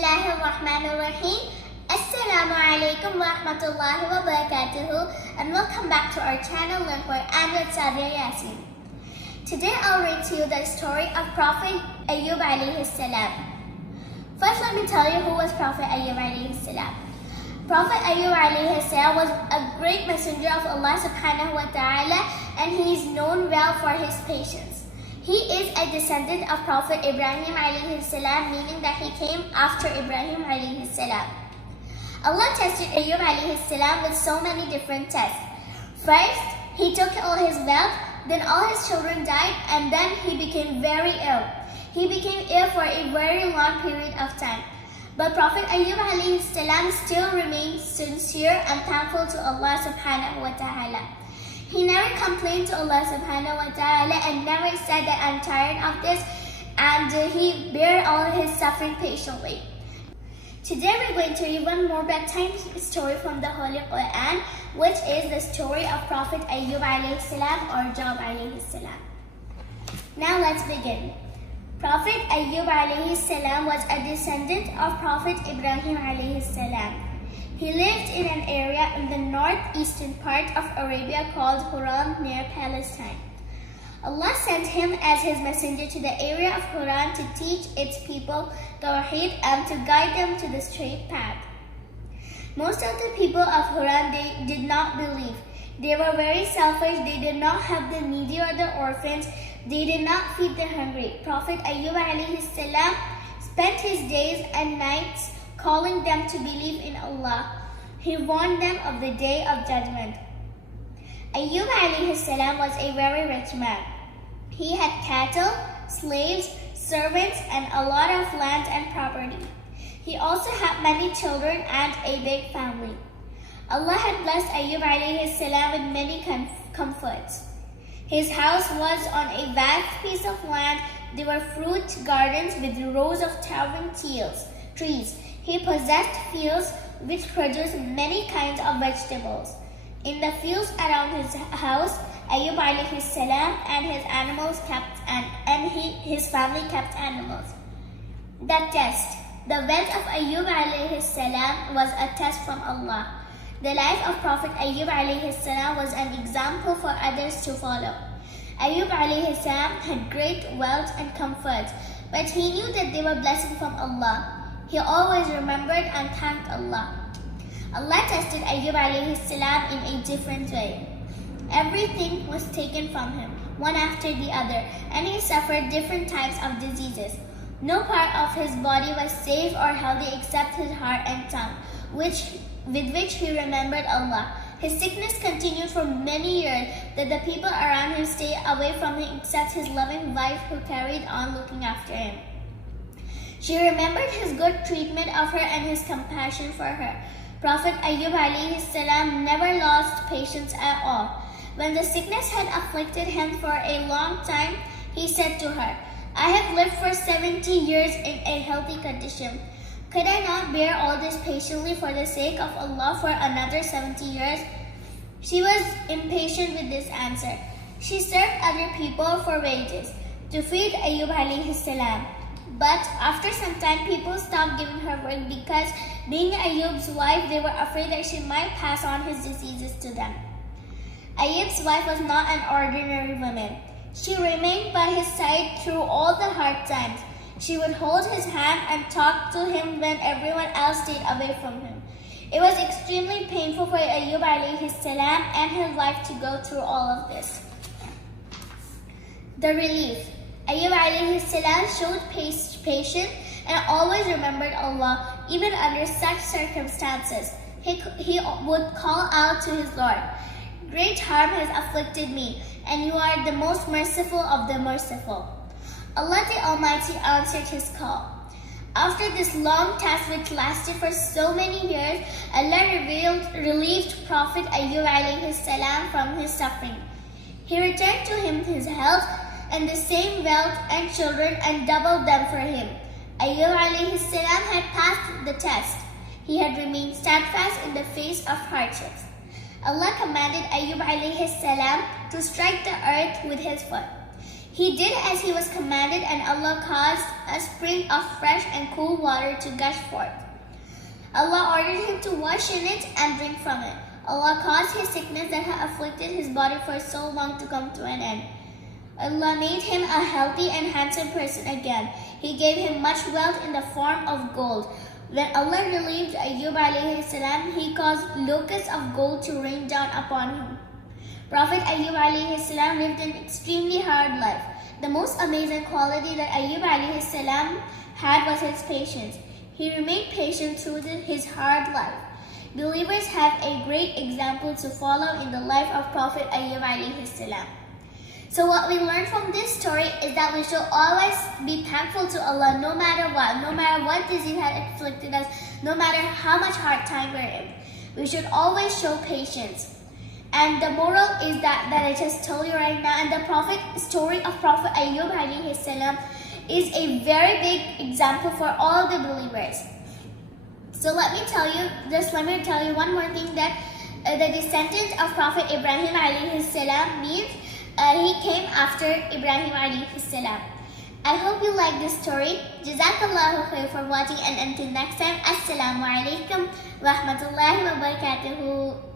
Bismillahirrahmanirrahim. Assalamu alaikum wa rahmatullahi wa barakatuhu, and welcome back to our channel Learn Quran with Sabr Ayyub. Today I'll read to you the story of Prophet Ayoub alayhi salam. First, let me tell you who was Prophet Ayoub alayhi salam. Prophet Ayoub alayhi salam was a great messenger of Allah subhanahu wa ta'ala, and he is known well for his patience. He is a descendant of Prophet Ibrahim alayhi salam, meaning that he came after Ibrahim alayhi salam. Allah tested Ayyub alayhi salam with so many different tests. First, he took all his wealth, then all his children died, and then he became very ill. He became ill for a very long period of time. But Prophet Ayyub alayhi salam still remained sincere and thankful to Allah subhanahu wa ta'ala. He never complained to Allah subhanahu wa ta'ala and never said that I'm tired of this, and he bare all his suffering patiently. Today we're going to read one more bedtime story from the Holy Quran, which is the story of Prophet Ayyub alayhi salam or Job alayhi salam. Now let's begin. Prophet Ayyub alayhi salam was a descendant of Prophet Ibrahim alayhi salam. He lived in an area in the northeastern part of Arabia called Haran near Palestine. Allah sent him as his messenger to the area of Haran to teach its people Tawheed and to guide them to the straight path. Most of the people of Haran, they did not believe. They were very selfish. They did not help the needy or the orphans. They did not feed the hungry. Prophet Ayyub alayhi salam spent his days and nights calling them to believe in Allah. He warned them of the day of judgment. Ayyub alayhi salam was a very rich man. He had cattle, slaves, servants, and a lot of land and property. He also had many children and a big family. Allah had blessed Ayyub alayhi salam with many comforts. His house was on a vast piece of land. There were fruit gardens with rows of towering trees. He possessed fields which produced many kinds of vegetables. In the fields around his house, Ayyub alayhi salam and his animals his family kept animals. The test. The wealth of Ayyub alayhi salam was a test from Allah. The life of Prophet Ayyub alayhi salam was an example for others to follow. Ayyub alayhi salam had great wealth and comfort, but he knew that they were blessings from Allah. He always remembered and thanked Allah. Allah tested Ayyub alayhi salam in a different way. Everything was taken from him, one after the other, and he suffered different types of diseases. No part of his body was safe or healthy except his heart and tongue, with which he remembered Allah. His sickness continued for many years, that the people around him stayed away from him except his loving wife, who carried on looking after him. She remembered his good treatment of her and his compassion for her. Prophet Ayyub alayhi salam never lost patience at all. When the sickness had afflicted him for a long time, he said to her, I have lived for 70 years in a healthy condition. Could I not bear all this patiently for the sake of Allah for another 70 years? She was impatient with this answer. She served other people for wages to feed Ayyub alayhi salam. But after some time, people stopped giving her work because, being Ayyub's wife, they were afraid that she might pass on his diseases to them. Ayyub's wife was not an ordinary woman. She remained by his side through all the hard times. She would hold his hand and talk to him when everyone else stayed away from him. It was extremely painful for Ayyub alayhi salam and his wife to go through all of this. The relief. Ayyub alayhi salam showed patience and always remembered Allah, even under such circumstances. He would call out to his Lord, Great harm has afflicted me, and you are the most merciful of the merciful. Allah the Almighty answered his call. After this long task which lasted for so many years, Allah relieved Prophet Ayyub alayhi salam from his suffering. He returned to him his health and the same wealth and children, and doubled them for him. Ayyub alayhi salam had passed the test. He had remained steadfast in the face of hardships. Allah commanded Ayyub alayhi salam to strike the earth with his foot. He did as he was commanded, and Allah caused a spring of fresh and cool water to gush forth. Allah ordered him to wash in it and drink from it. Allah caused his sickness that had afflicted his body for so long to come to an end. Allah made him a healthy and handsome person again. He gave him much wealth in the form of gold. When Allah relieved Ayyub alayhi salam, he caused locusts of gold to rain down upon him. Prophet Ayyub alayhi salam lived an extremely hard life. The most amazing quality that Ayyub alayhi salam had was his patience. He remained patient through his hard life. Believers have a great example to follow in the life of Prophet Ayyub alayhi salam. So what we learn from this story is that we should always be thankful to Allah no matter what disease had afflicted us, no matter how much hard time we're in. We should always show patience. And the moral is that I just told you right now, and the story of Prophet Ayoub alayhi salam is a very big example for all the believers. So let me tell you one more thing, that the descendant of Prophet Ibrahim alayhi salam means he came after Ibrahim alayhi salam. I hope you like this story. Jazakallahu khair for watching, and until next time, Assalamu alaikum wa rahmatullahi wa barakatuhu.